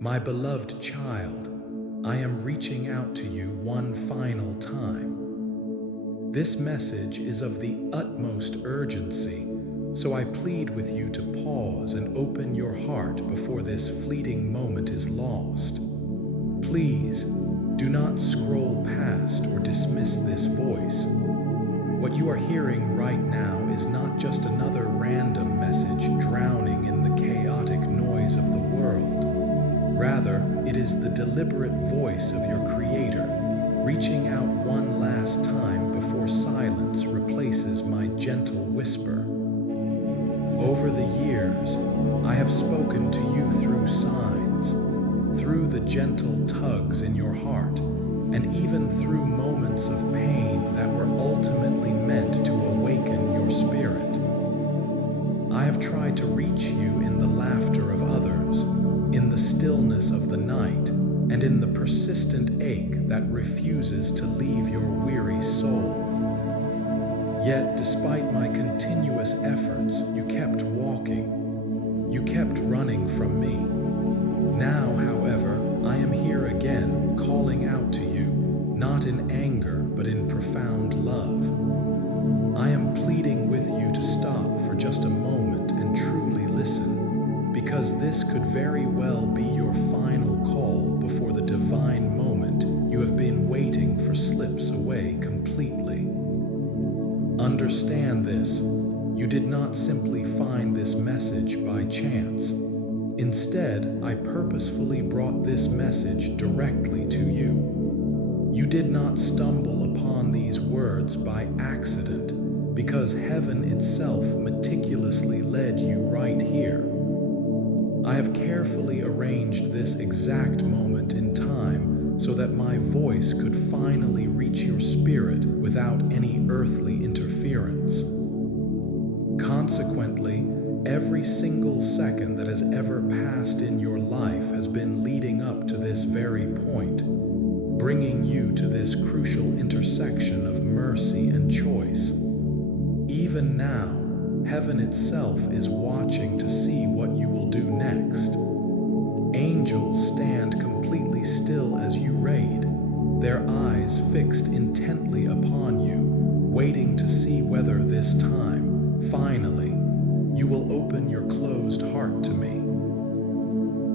My beloved child, I am reaching out to you one final time. This message is of the utmost urgency, so I plead with you to pause and open your heart before this fleeting moment is lost. Please, do not scroll past or dismiss this voice. What you are hearing right now is not just another random message drowning in the chaotic noise of the world. Rather, it is the deliberate voice of your Creator, reaching out one last time before silence replaces my gentle whisper. Over the years, I have spoken to you through signs, through the gentle tugs in your heart, and even through moments of pain that were ultimately meant to awaken your spirit. I have tried to reach you in the laughter of others, in the stillness of the night, and in the persistent ache that refuses to leave your weary soul. Yet, despite my continuous efforts, you kept walking. You kept running from me. Now, however, I am here again, calling out to you, not in anger, but in profound love. I am pleading with you to stop for just a moment and truly listen, because this could very well be your final call before the divine moment you have been waiting for slips away completely. Understand this, you did not simply find this message by chance. Instead, I purposefully brought this message directly to you. You did not stumble upon these words by accident, because heaven itself meticulously led you right here. I have carefully arranged this exact moment in time so that my voice could finally reach your spirit without any earthly interference. Consequently, every single second that has ever passed in your life has been leading up to this very point, bringing you to this crucial intersection of mercy and choice. Even now, heaven itself is watching to see what you will do next. Angels stand completely still as you raid, their eyes fixed intently upon you, waiting to see whether this time, finally, you will open your closed heart to me.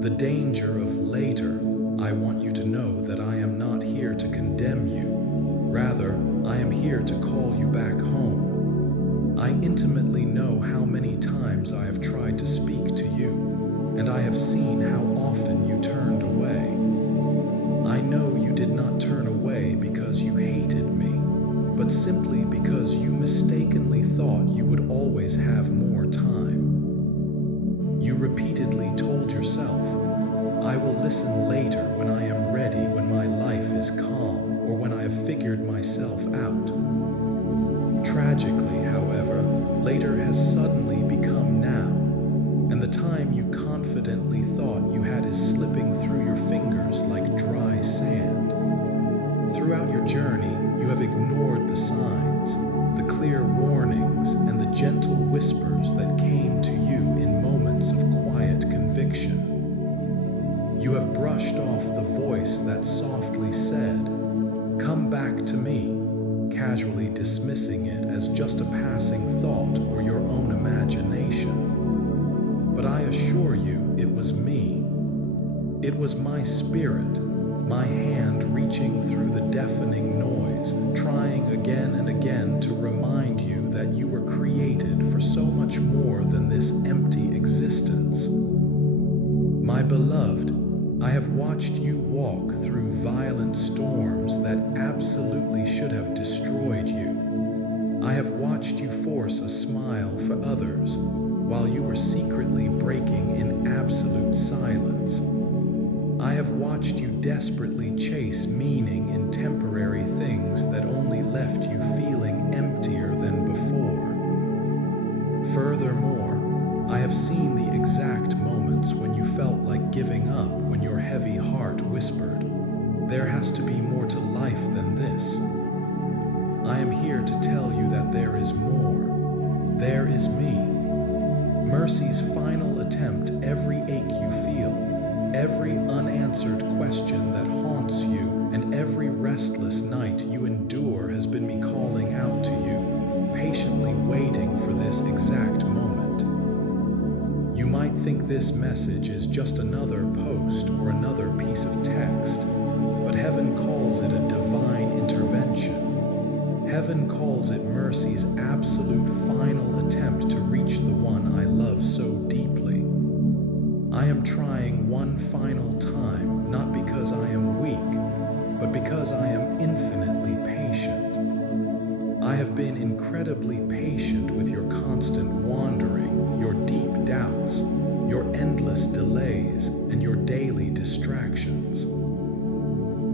The danger of later, I want you to know that I am not here to condemn you. Rather, I am here to call you back home. I intimately know how many times I have tried to speak to you, and I have seen how often you turned away. I know you did not turn away because you hated me, but simply because you mistakenly thought you would always have more time. You repeatedly told yourself, I will listen later when I am ready, when my life is calm, or when I have figured myself out. Tragically, however, later has suddenly become now, and the time you confidently thought you had is slipping through your fingers like dry sand. Throughout your journey, you have ignored the signs, the clear warnings, and the gentle whispers that came to you in moments of quiet conviction. You have brushed off the voice that softly said, "Come back to me," casually dismissing it as just a passing thought or your own imagination. But I assure you, it was me. It was my spirit, my hand reaching through the deafening noise, trying again and again to remind you that you were created for so much more than this empty existence. My beloved, I have watched you walk through violent storms that absolutely should have destroyed you. I have watched you force a smile for others while you were secretly breaking in absolute silence. I have watched you desperately chase meaning in temporary things that only left you feeling emptier than before. Furthermore, I have seen the exact moments when you felt like giving up, when your heavy heart whispered, "There has to be more to life than this." I am here to tell you that there is more. There is me. Mercy's final attempt, every ache you feel, Every unanswered question that haunts you and every restless night you endure has been me calling out to you, patiently waiting for this exact moment. You might think this message is just another post or another piece of text, but heaven calls it a divine intervention. Heaven calls it mercy's absolute final attempt to reach the one I love so deeply. I am trying one final time, not because I am weak, but because I am infinitely patient. I have been incredibly patient with your constant wandering, your deep doubts, your endless delays, and your daily distractions.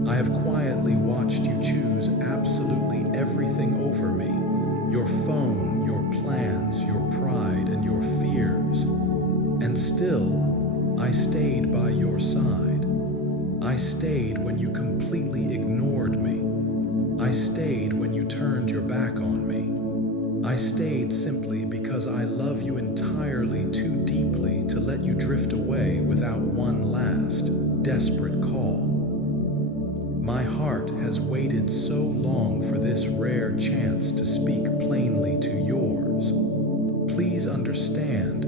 I have quietly watched you choose absolutely everything over me, your phone, your plans, your pride, and your fears. And still, I stayed by your side. I stayed when you completely ignored me. I stayed when you turned your back on me. I stayed simply because I love you entirely too deeply to let you drift away without one last, desperate call. My heart has waited so long for this rare chance to speak plainly to yours. Please understand,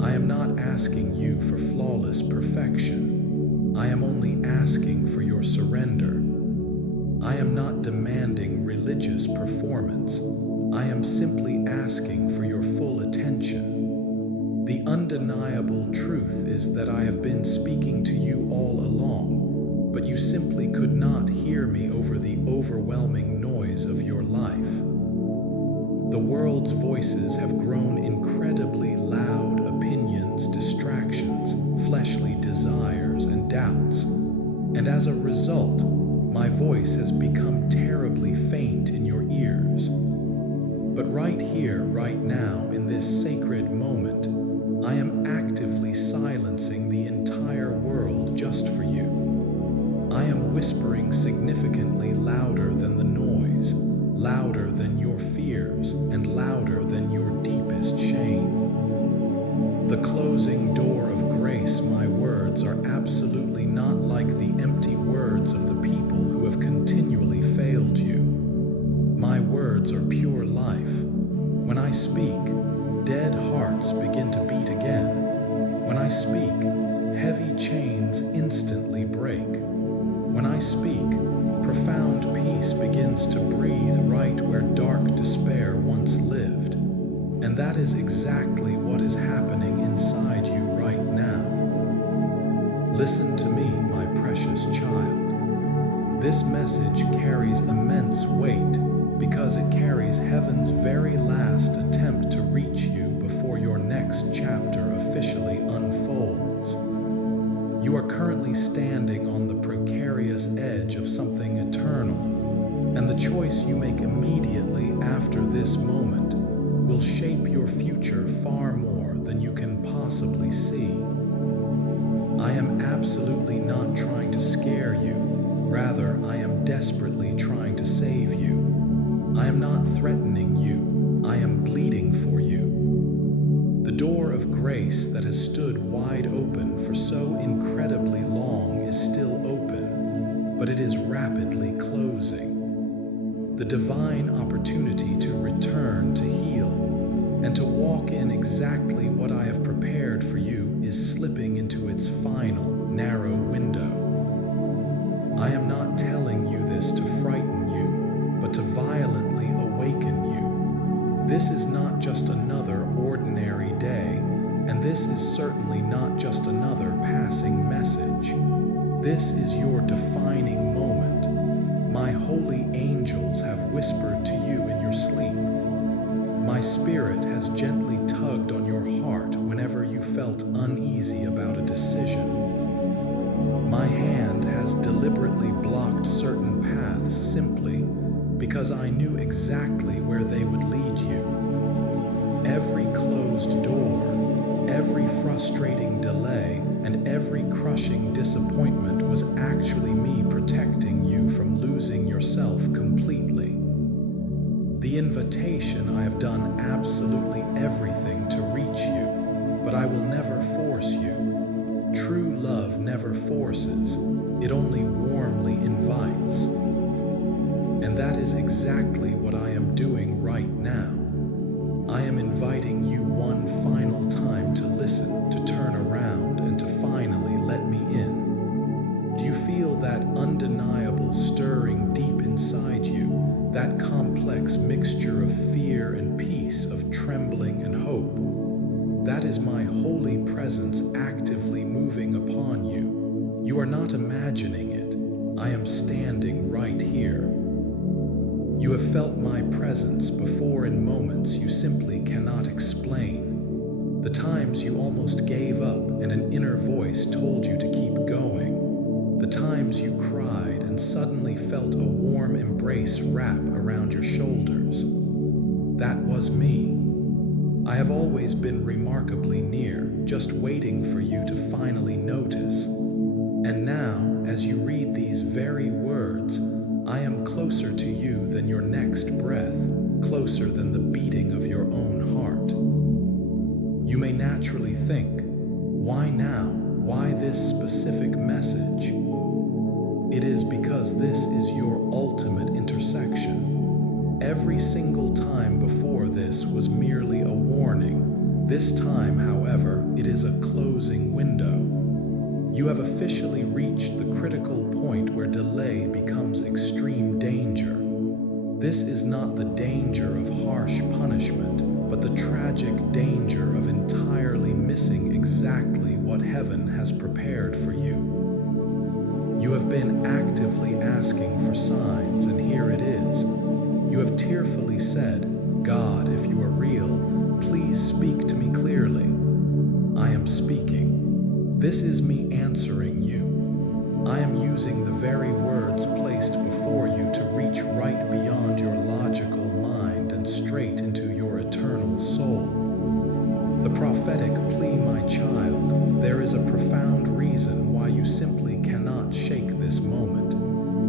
I am not asking you for flawless perfection. I am only asking for your surrender. I am not demanding religious performance. I am simply asking for your full attention. The undeniable truth is that I have been speaking to you all along, but you simply could not hear me over the overwhelming noise of your life. The world's voices have grown incredibly loud. Opinions, distractions, fleshly desires, and doubts. And as a result, my voice has become terribly faint in your ears. But right here, right now, in this sacred moment, I am actively silencing the entire world just for you. I am whispering significantly louder than the noise, louder than your fears, and louder than your deepest shame. The closing door of grace, my words are absolutely not like the empty words of the people who have continually failed you. My words are pure life. When I speak, dead hearts begin to beat again. When I speak, heavy chains instantly break. When I speak, profound peace begins to breathe right where dark despair once lived. And that is exactly what is happening inside you right now. Listen to me, my precious child. This message carries immense weight because it carries heaven's very last attempt to reach you before your next chapter officially unfolds. You are currently standing on the precarious edge of something eternal, and the choice you make immediately after this moment will shape your future far more than you can possibly see. I am absolutely not trying to scare you. Rather, I am desperately trying to save you. I am not threatening you. I am bleeding for you. The door of grace that has stood wide open for so incredibly long is still open, but it is rapidly closing. The divine opportunity to return, to heal, and to walk in exactly what I have prepared for you is slipping into its final, narrow window. I am not telling you this to frighten you, but to violently awaken you. This is not just another ordinary day, and this is certainly not just another passing message. This is your defining moment. My holy angels have whispered to you in your sleep. My spirit has gently tugged on your heart whenever you felt uneasy about a decision. My hand has deliberately blocked certain paths simply because I knew exactly where they would lead you. Every closed door, every frustrating delay, and every crushing disappointment was actually me protecting you from losing yourself completely. The invitation, I have done absolutely everything to reach you, but I will never force you. True love never forces, it only warmly invites. And that is exactly what I am doing right now. I am inviting you one final time to listen, to turn around, and to finally let me in. Do you feel that undeniable stirring deep inside you, that complex mixture of fear and peace, of trembling and hope? That is my holy presence actively moving upon you. You are not imagining it. I am standing right here. You have felt my presence before in moments you simply cannot explain. The times you almost gave up and an inner voice told you to keep going. The times you cried and suddenly felt a warm embrace wrap around your shoulders. That was me. I have always been remarkably near, just waiting for you to finally notice. And now, as you read these very words, I am closer to you than your next breath, closer than the beating of your own heart. You may naturally think, why now? Why this specific message? It is because this is your ultimate intersection. Every single time before this was merely a warning. This time, however, it is a closing window. You have officially reached the critical point where delay becomes extreme danger. This is not the danger of harsh punishment, but the tragic danger of entirely missing exactly what heaven has prepared for you. You have been actively asking for signs, and here it is. You have tearfully said, God, if you are real, please speak to me clearly. I am speaking. This is me answering you. I am using the very words placed before you to reach right beyond your logical mind and straight into your eternal soul. The prophetic plea, my child, there is a profound reason why you simply cannot shake this moment,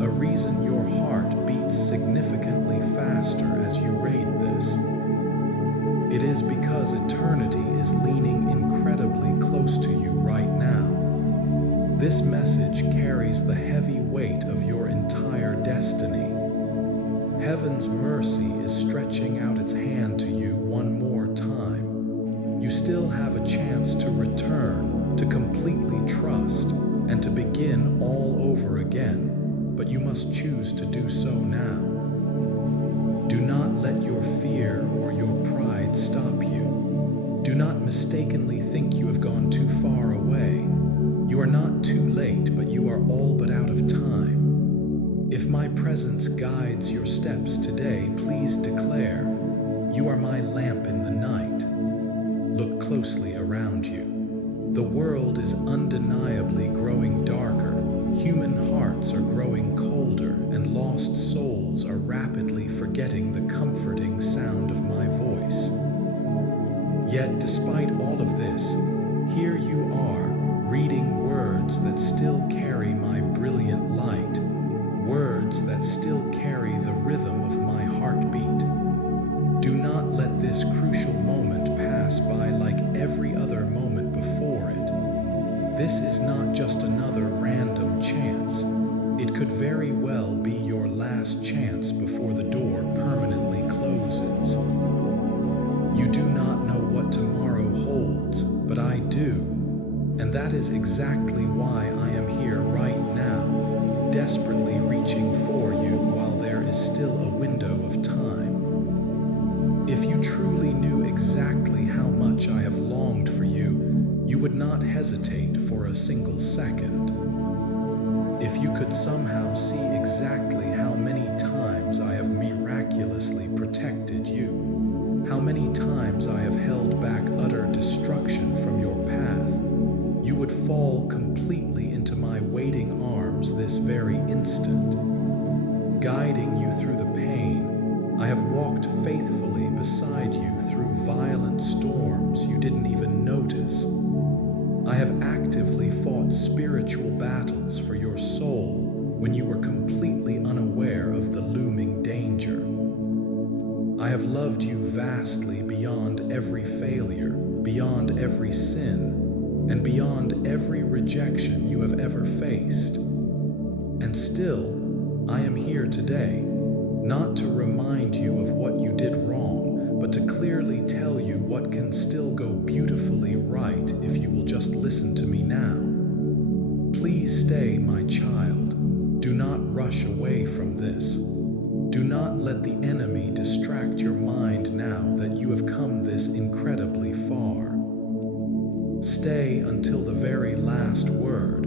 a reason your heart beats significantly faster as you read this. It is because eternity is leaning incredibly close to you right now. This message carries the heavy weight of your entire destiny. Heaven's mercy is stretching out its hand to you one more time. You still have a chance to return, to completely trust, and to begin all over again, but you must choose to do so now. Do not let your fear or your pride stop you. Do not mistakenly think you have gone too far away. You are not too late, but you are all but out of time. If my presence guides your steps today, please declare, you are my lamp in the night. Look closely around you. The world is undeniably growing darker. Human hearts are growing colder, and lost souls are rapidly forgetting the comforting sound of my voice. Yet, despite all of this, here you are, reading words that still carry my brilliant light, words that still carry the rhythm of my heartbeat. Do not let this crucial moment pass by like every other moment before it. This is not just another random chance. It could very well be your last chance before the door permanently closes. You do not know what tomorrow holds, but I do. And that is exactly why I am here right now, desperately reaching for you while there is still a window of time. If you truly knew exactly how much I have longed for you, you would not hesitate for a single second. If you could somehow see exactly how many times I have miraculously protected you, how many times I have held back utter destruction from your path, you would fall completely into my waiting arms this very instant. Guiding you through the pain, I have walked faithfully beside you through violent storms you didn't even notice. I have actively fought spiritual battles for your soul when you were completely unaware of the looming danger. I have loved you vastly beyond every failure, beyond every sin, and beyond every rejection you have ever faced. And still, I am here today, not to remind you of what you did wrong, but to clearly tell you what can still go beautifully right if you will just listen to me now. Please stay, my child. Do not rush away from this. Do not let the enemy distract your mind now that you have come this incredibly far. Stay until the very last word,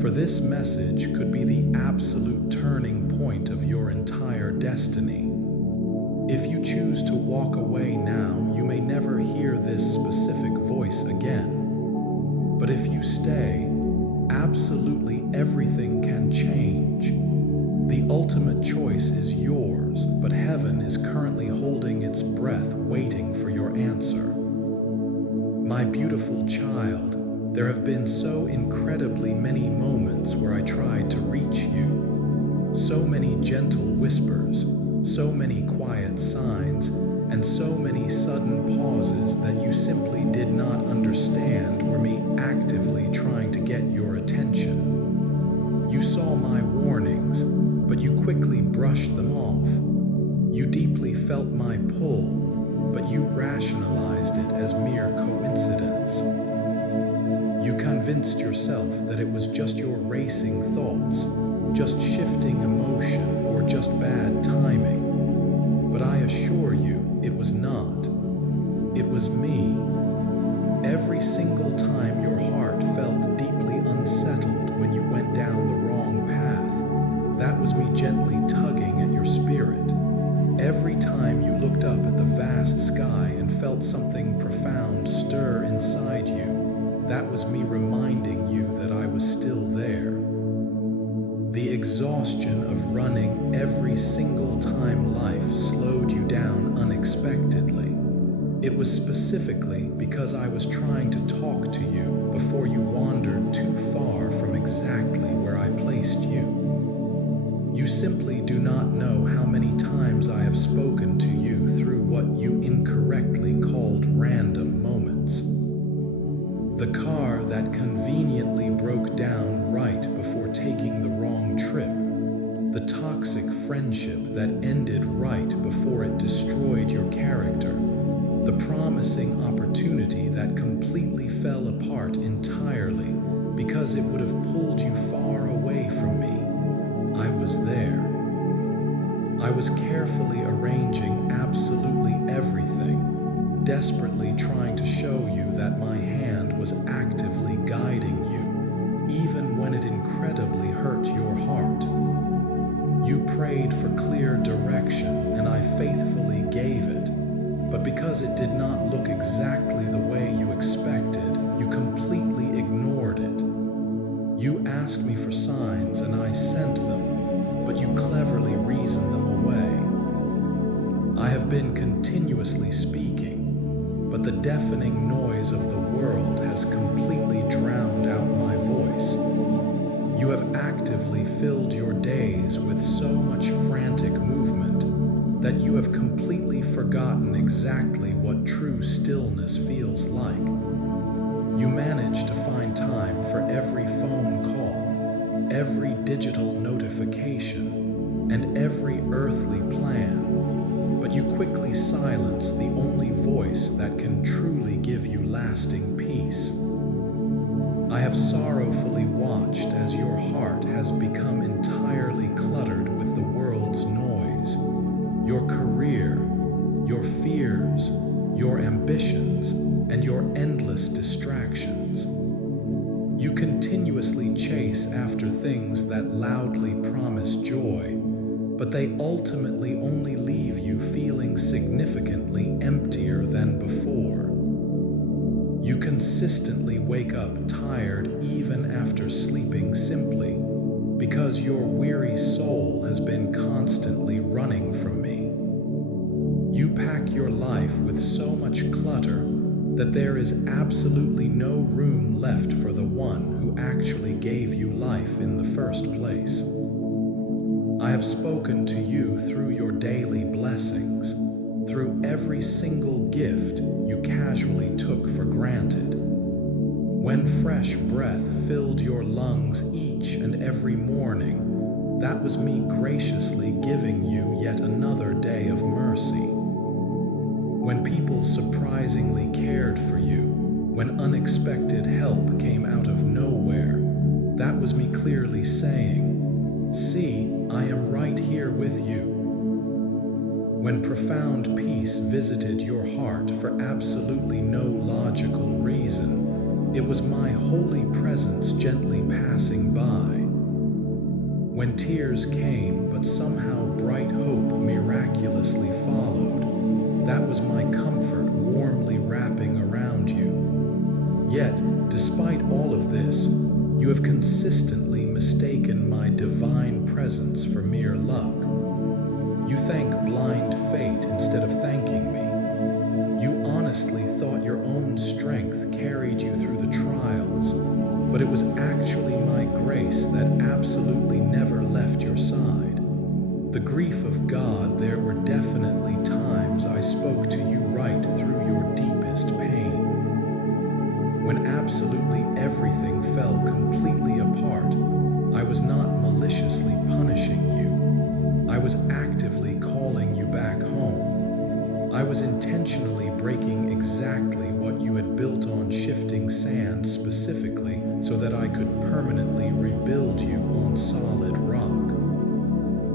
for this message could be the absolute turning point of your entire destiny. If you choose to walk away now, you may never hear this specific voice again. But if you stay, absolutely everything can change. The ultimate choice is yours, but heaven is currently holding its breath, waiting for your answer. My beautiful child, there have been so incredibly many moments where I tried to reach you. So many gentle whispers, so many quiet signs, and so many sudden pauses that you simply did not understand were me actively trying to get your attention. You saw my warnings, but you quickly brushed them off. You deeply felt my pull, but you rationalized it as mere coincidence. You convinced yourself that it was just your racing thoughts, just shifting emotion, or just bad timing. But I assure you, it was not. It was me. Every single time your heart felt deeply unsettled when you went down the wrong path, that was me gently tugging at your spirit. Every time you looked up at the vast sky and felt something profound stir inside you, that was me reminding you that I was still there. The exhaustion of running every single time life slowed you down unexpectedly. It was specifically because I was trying to talk to you before you wandered too far from exactly where I placed you. You simply do not know how many times I have spoken to you through what you incorrectly called random moments. The car that conveniently broke down right before taking the wrong trip. The toxic friendship that ended right before it destroyed your character. The promising opportunity that completely fell apart entirely because it would have pulled you far away from me. I was there. I was carefully arranging absolutely everything, desperately trying to show you that my hand was actively guiding you, even when it incredibly hurt your heart. You prayed for clear direction, and I faithfully gave it. But because it did not look exactly the way you expected, you completely ignored it. You asked me for signs, and I sent them, but you cleverly reasoned them away. I have been continuously speaking, but the deafening noise of the world has completely drowned out my voice. You have actively filled your days with so much frantic movement that you have completely forgotten exactly what true stillness feels like. You manage to find time for every phone call, every digital notification, and every earthly plan, but you quickly silence the only voice that can truly give you lasting peace. I have sorrowfully watched as your heart has become entirely cluttered with the world's noise, your career, your fears, your ambitions, and your endless distractions. You continuously chase after things that loudly promise joy, but they ultimately only leave you feeling significantly emptier than before. You consistently wake up tired even after sleeping simply because your weary soul has been constantly running from me. You pack your life with so much clutter that there is absolutely no room left for the one who actually gave you life in the first place. I have spoken to you through your daily blessings, through every single gift you casually took for granted. When fresh breath filled your lungs each and every morning, that was me graciously giving you yet another day of mercy. When people surprisingly cared for you, when unexpected help came out of nowhere, that was me clearly saying, "See, I am right here with you." When profound peace visited your heart for absolutely no logical reason, it was my holy presence gently passing by. When tears came, but somehow bright hope miraculously followed, that was my comfort warmly wrapping around you. Yet, despite all of this, you have consistently mistaken my divine presence for mere luck. You thank blind fate instead of thanking me. You honestly thought your own strength carried you through the trials, but it was actually my grace that absolutely never left your side. The grief of God, there were definitely times I spoke to you right through your deepest pain. When absolutely everything fell completely apart, I was not maliciously punishing you. I was actively calling you back home. I was intentionally breaking exactly what you had built on shifting sand specifically so that I could permanently rebuild you on solid rock.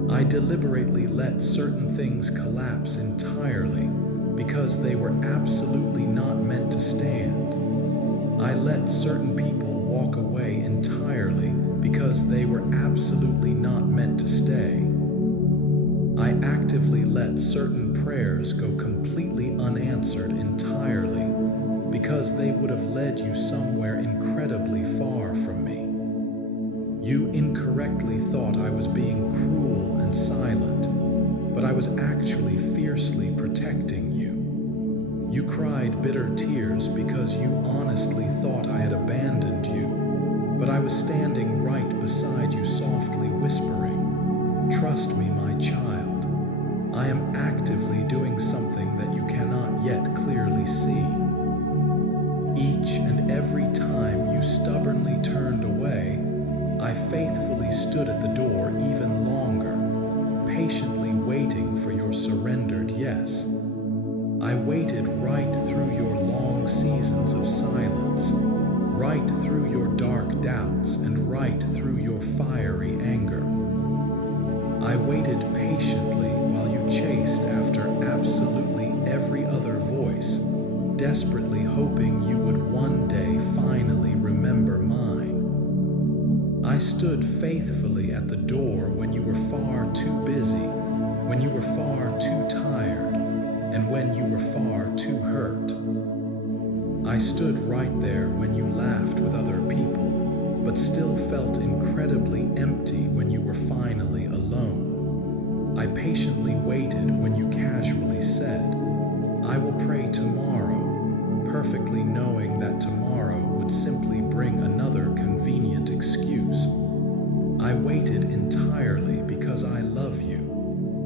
I deliberately let certain things collapse entirely because they were absolutely not meant to stand. I let certain people walk away entirely because they were absolutely not meant to stay. I actively let certain prayers go completely unanswered entirely because they would have led you somewhere incredibly far from me. You incorrectly thought I was being cruel and silent, but I was actually fiercely protecting you. You cried bitter tears because you honestly thought I had abandoned you, but I was standing right beside you softly whispering, "Trust me, my child. I am actively doing something that you cannot yet clearly see." Each and every time you stubbornly turned away, I faithfully stood at the door even longer, patiently waiting for your surrendered yes. I waited right through your long seasons of silence, right through your dark doubts, and right through your fiery anger. I waited patiently while you chased after absolutely every other voice, desperately hoping you would one day finally remember mine. I stood faithfully at the door when you were far too busy, when you were far too tired, and when you were far too hurt. I stood right there when you laughed with other people, but still felt incredibly empty when you were finally alone. I patiently waited when you casually said, "I will pray tomorrow," perfectly knowing that tomorrow would simply bring another convenient excuse. I waited entirely because I love you.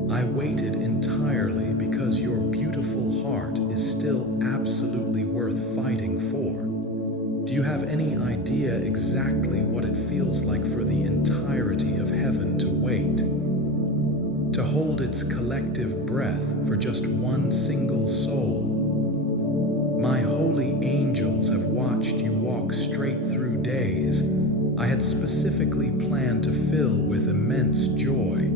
I waited entirely because your beautiful heart is still absolutely worth fighting for. Do you have any idea exactly what it feels like for the entirety of heaven to wait? To hold its collective breath for just one single soul? My holy angels have watched you walk straight through days I had specifically planned to fill with immense joy,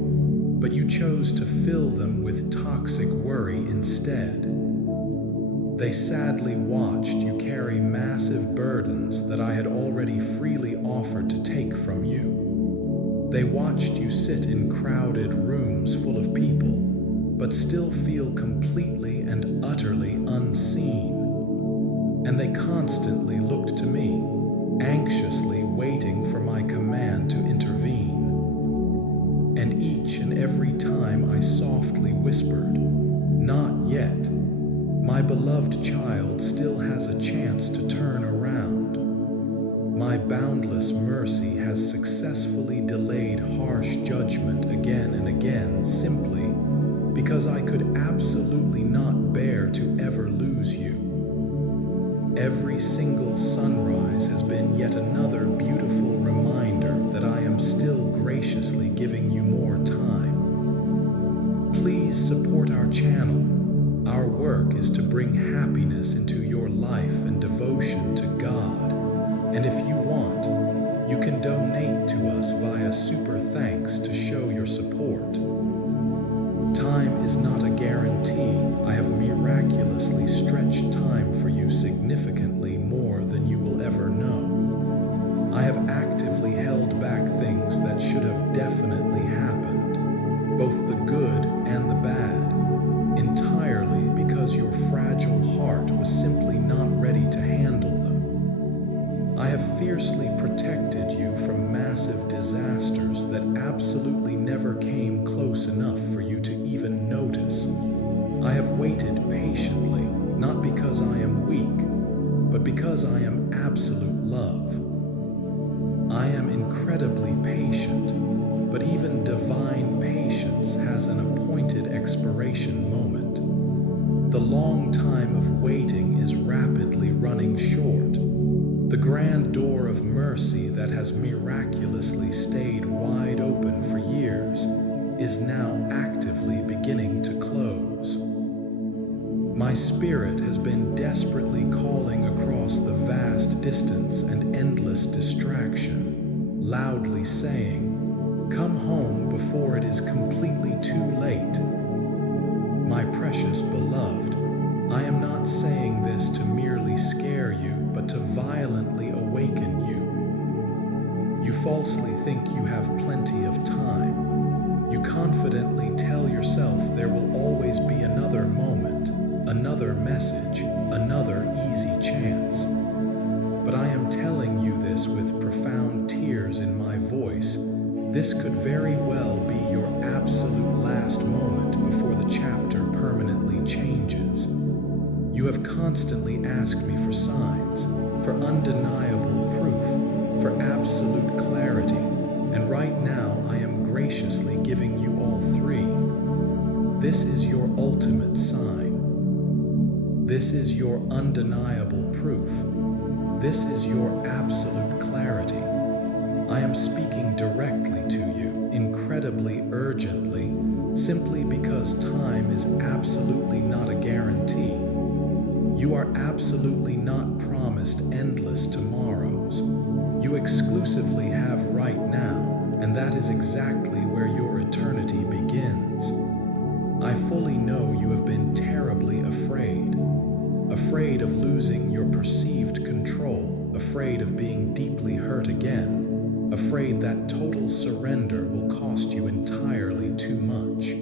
but you chose to fill them with toxic worry instead. They sadly watched you carry massive burdens that I had already freely offered to take from you. They watched you sit in crowded rooms full of people, but still feel completely and utterly unseen. And they constantly looked to me, anxiously waiting for my command to intervene. And each and every time I softly whispered, "Not yet," my beloved child still has a chance to turn around. My boundless mercy has successfully delayed harsh judgment again and again simply because I could absolutely not bear to ever lose you. Every single sunrise has yet another beautiful reminder that I am still graciously giving you more time. Please support our channel. Our work is to bring happiness into your life and devotion to God. And if you want, you can donate to us via Super Thanks to show your support. Time is not a guarantee. I have miraculously stretched time for you significantly more than you will ever know. I have actively held back things that should have definitely happened, both the good and the bad, entirely because your fragile heart was simply not ready to handle them. I have fiercely protected you from massive disasters that absolutely never came close enough for you to even notice. I have waited patiently, not because I am weak, but because I am absolute love. I am incredibly patient, but even divine patience has an appointed expiration moment. The long time of waiting is rapidly running short. The grand door of mercy that has miraculously stayed wide open for years is now actively beginning to close. My spirit has been desperately calling across the vast distance and endless distraction, loudly saying, "Come home before it is completely too late." My precious beloved, I am not saying this to merely scare you, but to violently awaken you. You falsely think you have plenty of time. You confidently tell yourself there will always be another moment, another message, another easy chance. But I am telling you this with profound tears in my voice. This could very well be your absolute last moment before the chapter permanently changes. You have constantly asked me for signs, for undeniable proof, for absolute clarity, and right now I am graciously giving you all three. This is your ultimate sign. This is your undeniable proof. This is your absolute clarity. I am speaking directly to you, incredibly urgently, simply because time is absolutely not a guarantee. You are absolutely not promised endless tomorrows. You exclusively have right now, and that is exactly where your eternity begins. I fully know you have been terribly afraid. Afraid of losing your perceived control, afraid of being deeply hurt again, afraid that total surrender will cost you entirely too much.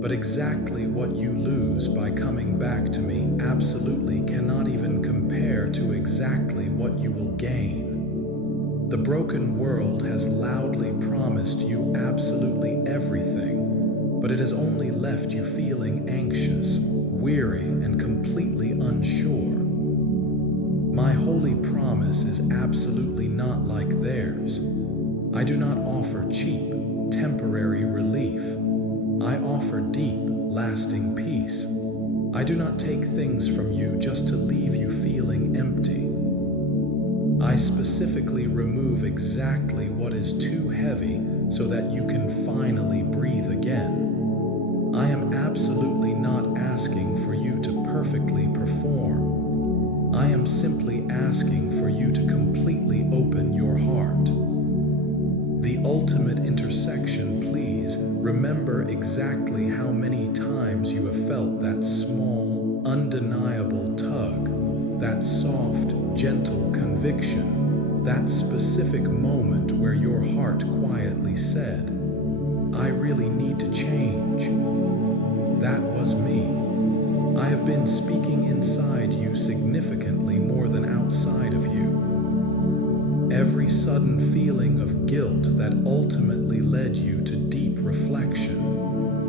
But exactly what you lose by coming back to me absolutely cannot even compare to exactly what you will gain. The broken world has loudly promised you absolutely everything, but it has only left you feeling anxious, weary, and completely unsure. My holy promise is absolutely not like theirs. I do not offer cheap, temporary relief. I offer deep, lasting peace. I do not take things from you just to leave you feeling empty. I specifically remove exactly what is too heavy so that you can finally breathe again. I am absolutely not asking for you to perfectly perform. I am simply asking for you to completely open your heart. The ultimate intersection, please remember exactly how many times you have felt that small, undeniable tug, that soft, gentle conviction, that specific moment where your heart quietly said, "I really need to change." That was me. I have been speaking inside you significantly more than outside of you. Every sudden feeling of guilt that ultimately led you to deep reflection,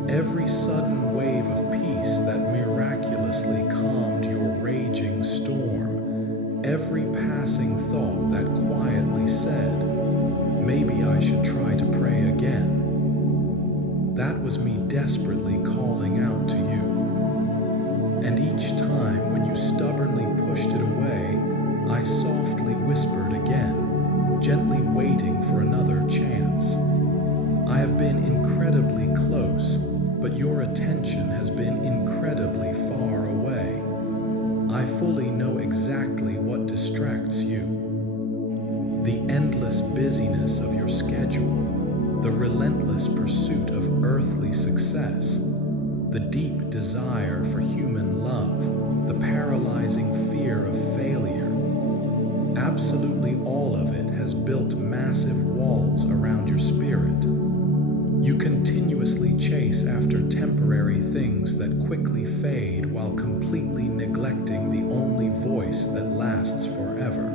every sudden wave of peace that miraculously calmed your raging storm, every passing thought that quietly said, "Maybe I should try to pray again." That was me desperately calling out to you. And each time when you stubbornly pushed it away, I softly whispered again, gently waiting for another chance. I have been incredibly close, but your attention has been incredibly far away. I fully know exactly what distracts you. The endless busyness of your schedule, the relentless pursuit of earthly success, the deep desire for human love, the paralyzing fear of failure. Absolutely all of it has built massive walls around your spirit. You continuously chase after temporary things that quickly fade while completely neglecting the only voice that lasts forever.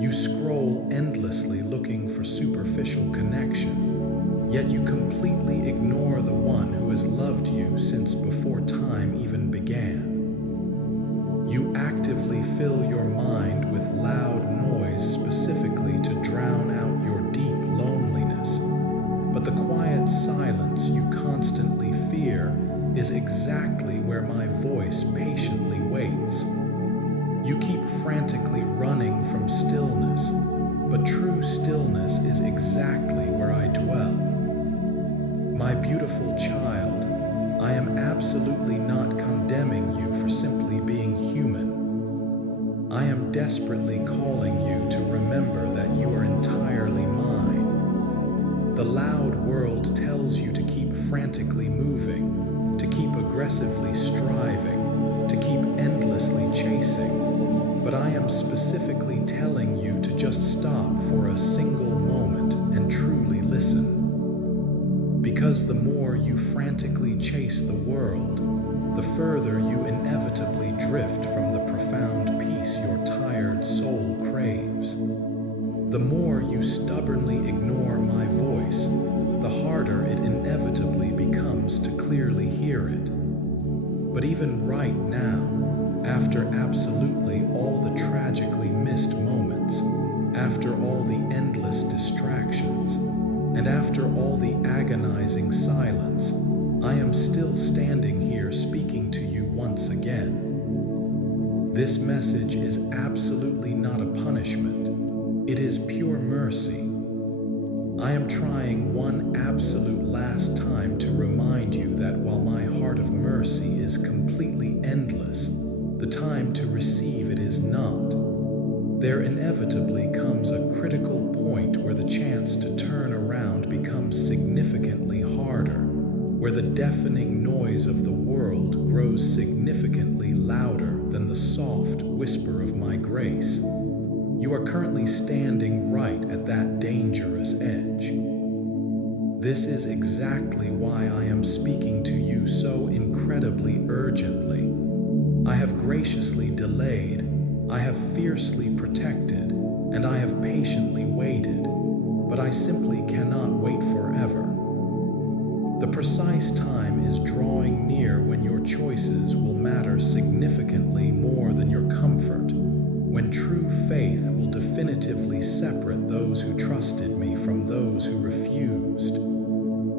You scroll endlessly looking for superficial connection, yet you completely ignore the one who has loved you since before time even began. You actively fill your mind with loud noise specifically to drown out your deep loneliness. But the quiet silence you constantly fear is exactly where my voice patiently waits. You keep frantically running from stillness, but true stillness is exactly where I dwell. My beautiful child, I am absolutely not condemning you for simply being human. I am desperately calling you to remember that you are entirely mine. The loud world tells you to keep frantically moving, to keep aggressively striving, to keep endlessly chasing, but I am specifically telling you to just stop for a single moment and truly listen. Because the more you frantically chase the world, the further you inevitably drift from the profound peace your tired soul craves. The more you stubbornly ignore my voice, the harder it inevitably becomes to clearly hear it. But even right now, after absolutely all the tragically missed moments, after all the endless distractions, and after all the agonizing silence, I am still standing here speaking to you once again. This message is absolutely not a punishment. It is pure mercy. I am trying one absolute last time to remind you that while my heart of mercy is completely endless, the time to receive it is not. There inevitably comes a critical point where the chance to turn around becomes significantly harder, where the deafening noise of the world grows significantly louder than the soft whisper of my grace. You are currently standing right at that dangerous edge. This is exactly why I am speaking to you so incredibly urgently. I have graciously delayed, I have fiercely protected, and I have patiently waited, but I simply cannot wait forever. The precise time is drawing near when your choices will matter significantly more than your comfort, when true faith will definitively separate those who trusted me from those who refused.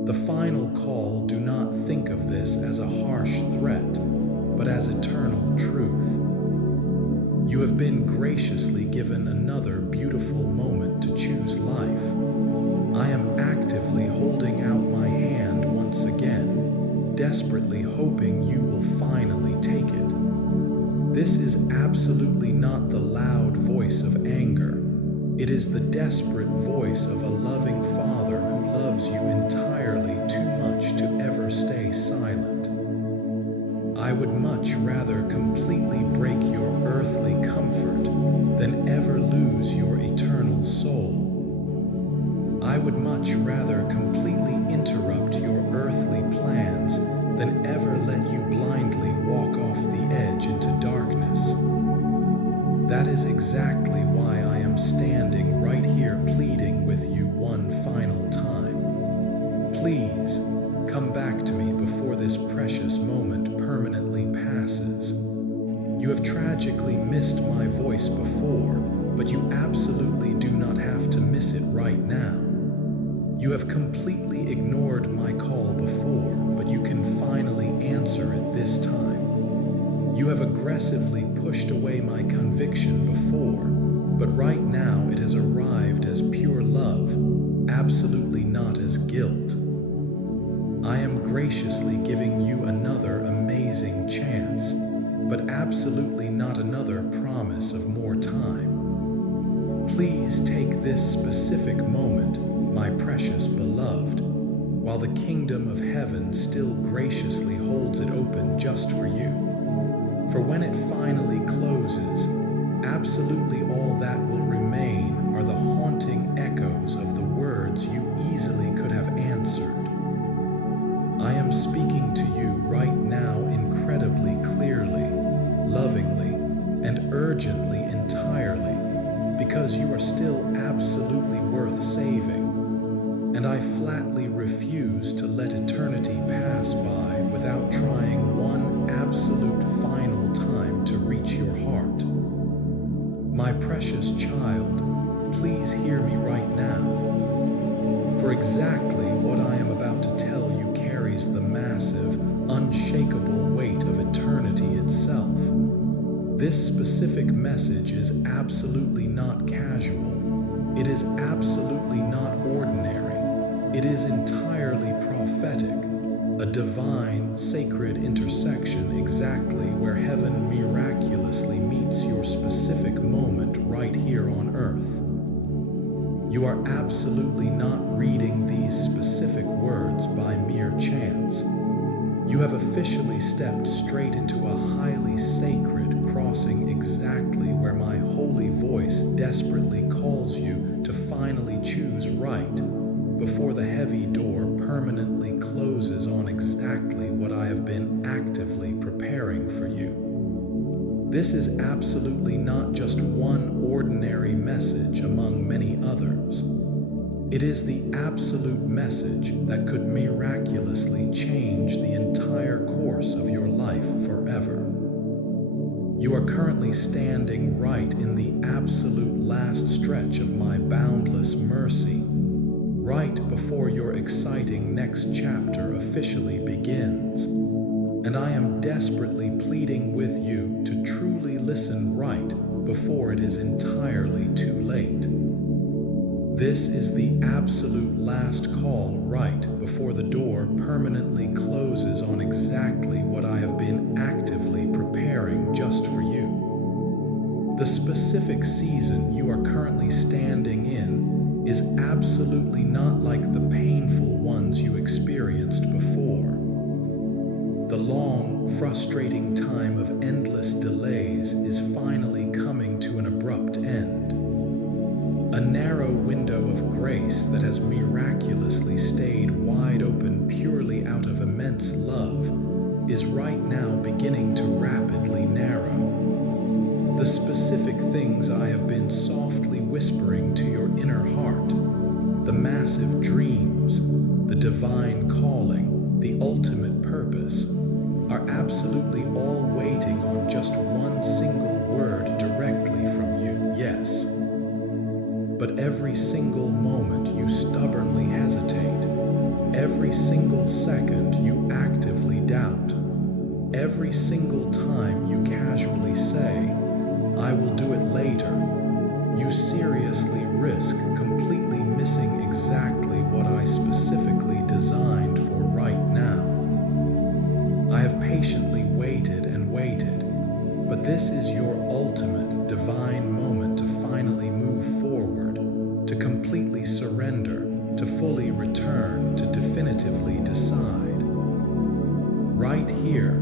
The final call, do not think of this as a harsh threat, but as eternal truth. You have been graciously given another beautiful moment to choose life. I am actively holding out my hand once again, desperately hoping you will finally take it. This is absolutely not the loud voice of anger. It is the desperate voice of a loving Father who loves you entirely too much to ever stay silent. I would much rather completely break your earthly comfort than ever lose your eternal soul. I would much rather completely interrupt your earthly plans than ever let you blindly walk off the edge into darkness. That is exactly why I am standing right here pleading with you one final time. Please, come back to me before this precious moment permanently passes. You have tragically missed my voice before, but you absolutely do not have to miss it right now. You have completely ignored my call before, but you can finally answer it this time. You have aggressively pushed away my conviction before, but right now it has arrived as pure love, absolutely not as guilt. I am graciously giving you another amazing chance, but absolutely not another promise of more time. Please take this specific moment, my precious beloved, while the kingdom of heaven still graciously holds it open just for you. For when it finally closes, absolutely all that will remain are the haunting echoes of the words you easily could have answered. I am speaking to you right now incredibly clearly, lovingly, and urgently entirely, because you are still absolutely worth saving, and I flatly refuse to let eternity pass by without trying one absolute final time to reach your heart. My precious child, please hear me right now, for exactly what I am about to tell you carries the massive, unshakable weight of eternity itself. This specific message is absolutely not casual. It is absolutely not ordinary. It is entirely prophetic, a divine, sacred intersection exactly where heaven miraculously meets your specific moment right here on earth. You are absolutely not reading these specific words by mere chance. You have officially stepped straight into a highly sacred crossing exactly where my holy voice desperately calls you to finally choose right before the heavy door permanently closes on exactly what I have been actively preparing for you. This is absolutely not just one ordinary message among many others. It is the absolute message that could miraculously change the entire course of your life forever. You are currently standing right in the absolute last stretch of my boundless mercy, right before your exciting next chapter officially begins. And I am desperately pleading with you to truly listen right before it is entirely too late. This is the absolute last call right before the door permanently closes on exactly what I have been actively preparing just for you. The specific season you are currently standing in is absolutely not like the painful ones you experienced before. The long, frustrating time of endless delays is finally coming to an abrupt end. A narrow window of grace that has miraculously stayed wide open purely out of immense love is right now beginning to rapidly narrow. The specific things I have been softly whispering to your inner heart, the massive dreams, the divine calling, the ultimate purpose, are absolutely all waiting on just one single word directly from you, yes. But every single moment you stubbornly hesitate, every single second you actively doubt, every single time you casually say, "I will do it later," you seriously risk completely missing exactly what I specifically designed for right now. I have patiently waited and waited, but this is your ultimate divine moment to finally move forward, to completely surrender, to fully return, to definitively decide. Right here,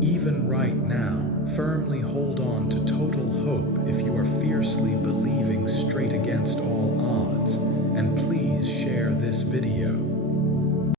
even right now, firmly hold on to total hope if you are fiercely believing straight against